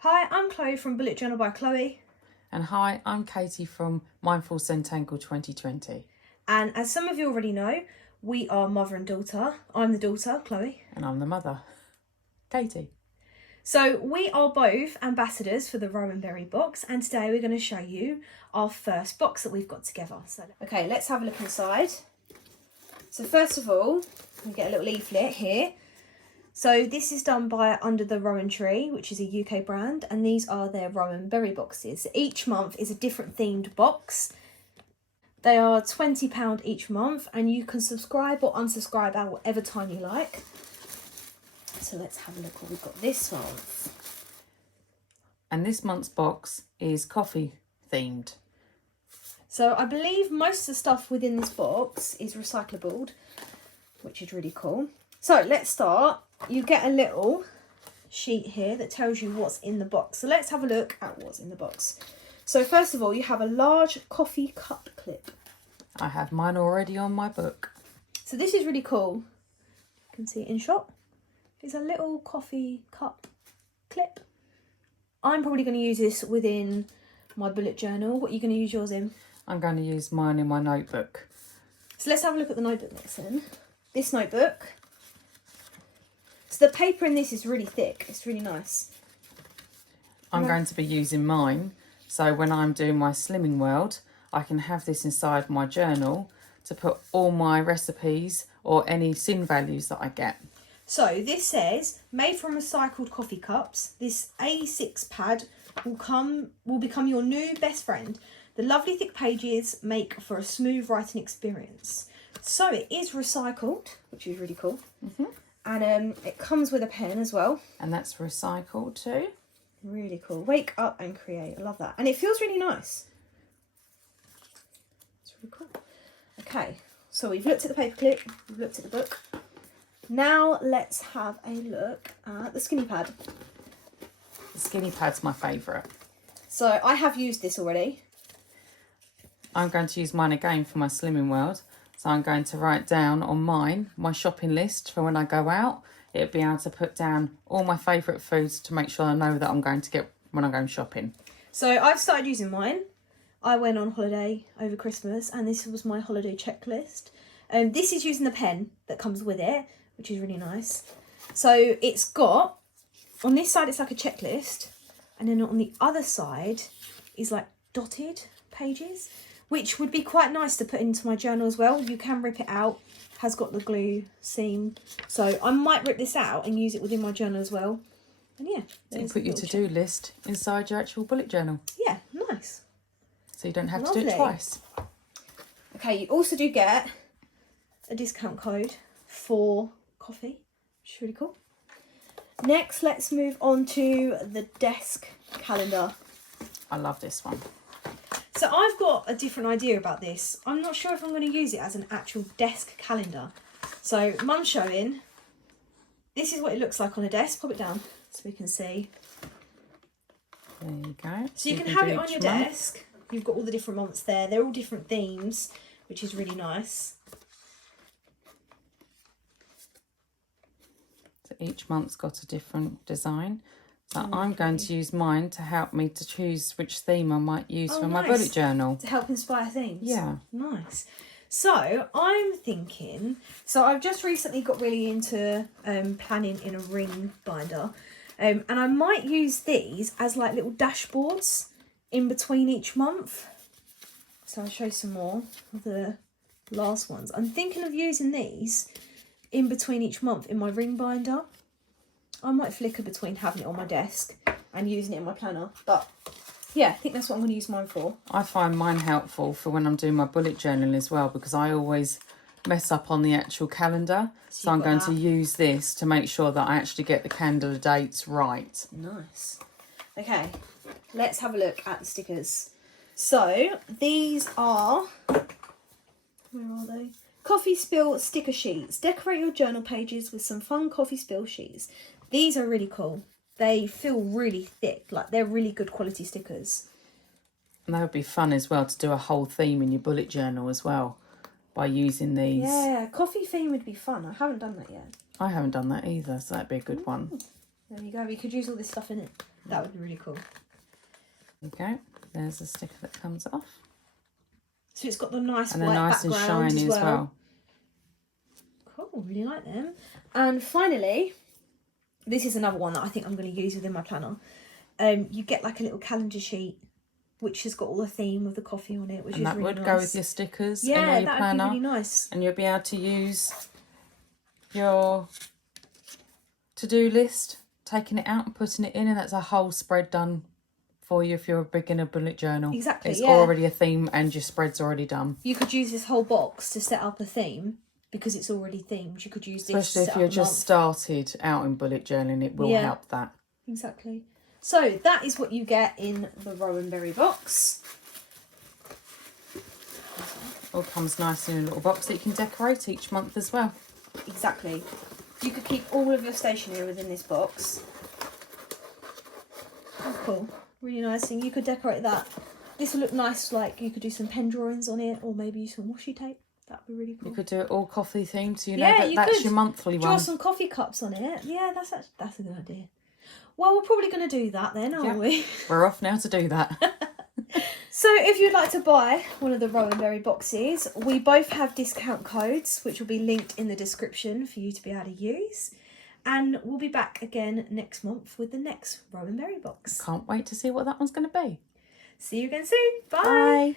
Hi, I'm Chloe from Bullet Journal by Chloe. And hi, I'm Katie from Mindful Centennial 2020. And as some of you already know, we are mother and daughter. I'm the daughter, Chloe. And I'm the mother, Katie. So we are both ambassadors for the Rowan Berry box, and today we're going to show you our first box that we've got together. So, okay, let's have a look inside. So first of all, we get a little leaflet here. So this is done by Under the Rowan Tree, which is a UK brand, and these are their Rowan Berry boxes. Each month is a different themed box. They are £20 each month, and you can subscribe or unsubscribe at whatever time you like. So let's have a look what we've got this month. And this month's box is coffee themed. So I believe most of the stuff within this box is recyclable, which is really cool. So let's start. You get a little sheet here that tells you what's in the box. So let's have a look at what's in the box. So first of all, you have a large coffee cup clip. I have mine already on my book. So this is really cool. You can see it in shot. It's a little coffee cup clip. I'm probably going to use this within my bullet journal. What are you going to use yours in? I'm going to use mine in my notebook. So let's have a look at the notebook next then. This notebook. So the paper in this is really thick. It's really nice. I'm going to be using mine. So when I'm doing my Slimming World, I can have this inside my journal to put all my recipes or any sin values that I get. So this says, made from recycled coffee cups, this A6 pad will become your new best friend. The lovely thick pages make for a smooth writing experience. So it is recycled, which is really cool. And it comes with a pen as well. And that's recycled too. Really cool. Wake up and create. I love that. And it feels really nice. It's really cool. Okay, so we've looked at the paper clip, we've looked at the book. Now let's have a look at the skinny pad. The skinny pad's my favourite. So I have used this already. I'm going to use mine again for my Slimming World. So I'm going to write down on mine my shopping list for when I go out. It'll be able to put down all my favourite foods to make sure I know that I'm going to get when I'm going shopping. So I've started using mine. I went on holiday over Christmas and this was my holiday checklist. This is using the pen that comes with it, which is really nice. So it's got, on this side it's like a checklist, and then on the other side is like dotted pages, which would be quite nice to put into my journal as well. You can rip it out, has got the glue seam. So I might rip this out and use it within my journal as well. And yeah. So you put your to-do list inside your actual bullet journal. Yeah, nice. So you don't have to do it twice. Okay, you also do get a discount code for coffee, which is really cool. Next, let's move on to the desk calendar. I love this one. So I've got a different idea about this. I'm not sure if I'm going to use it as an actual desk calendar. So Mum's showing. This is what it looks like on a desk. Pop it down so we can see. There you go. So you can have it on your desk. You've got all the different months there. They're all different themes, which is really nice. So each month's got a different design. So I'm going to use mine to help me to choose which theme I might use for my bullet journal. To help inspire themes. Yeah. Nice. So I'm thinking, so I've just recently got really into planning in a ring binder. And I might use these as like little dashboards in between each month. So I'll show you some more of the last ones. I'm thinking of using these in between each month in my ring binder. I might flicker between having it on my desk and using it in my planner. But yeah, I think that's what I'm going to use mine for. I find mine helpful for when I'm doing my bullet journal as well, because I always mess up on the actual calendar. So I'm going to use this to make sure that I actually get the calendar dates right. Nice. Okay, let's have a look at the stickers. So these are, where are they? Coffee spill sticker sheets. Decorate your journal pages with some fun coffee spill sheets. These are really cool. They feel really thick, like they're really good quality stickers. And that would be fun as well to do a whole theme in your bullet journal as well by using these. Yeah, coffee theme would be fun. I haven't done that yet. I haven't done that either, so that'd be a good one. There you go. We could use all this stuff in it. That would be really cool. There you go. There's the sticker that comes off. So it's got the nice And white they're nice and background shiny as well. Cool, really like them. And finally, this is another one that I think I'm going to use within my planner. You get like a little calendar sheet which has got all the theme of the coffee on it, which is really nice. And that would go with your stickers and yeah, your planner. That'd be really nice. And you'll be able to use your to-do list, taking it out and putting it in, and that's a whole spread done for you if you're a beginner bullet journal. Exactly, It's yeah. already a theme and your spread's already done. You could use this whole box to set up a theme because it's already themed. You could use this Especially to if set you're up a just month. started out in bullet journaling, it will help that. Exactly. So that is what you get in the Rowan Berry box. All comes nice in a little box that you can decorate each month as well. Exactly. You could keep all of your stationery within this box. Oh, cool. Really nice. And you could decorate that. This will look nice, like you could do some pen drawings on it or maybe some washi tape. That'd be really cool. You could do it all coffee themed, so you Yeah, know you that's could. your monthly Draw one. some coffee cups on it. Yeah, that's a good idea. Well, we're probably going to do that then, aren't we? We're off now to do that. So if you'd like to buy one of the Rowan Berry boxes, we both have discount codes, which will be linked in the description for you to be able to use. And we'll be back again next month with the next Rowan Berry box. Can't wait to see what that one's going to be. See you again soon. Bye. Bye.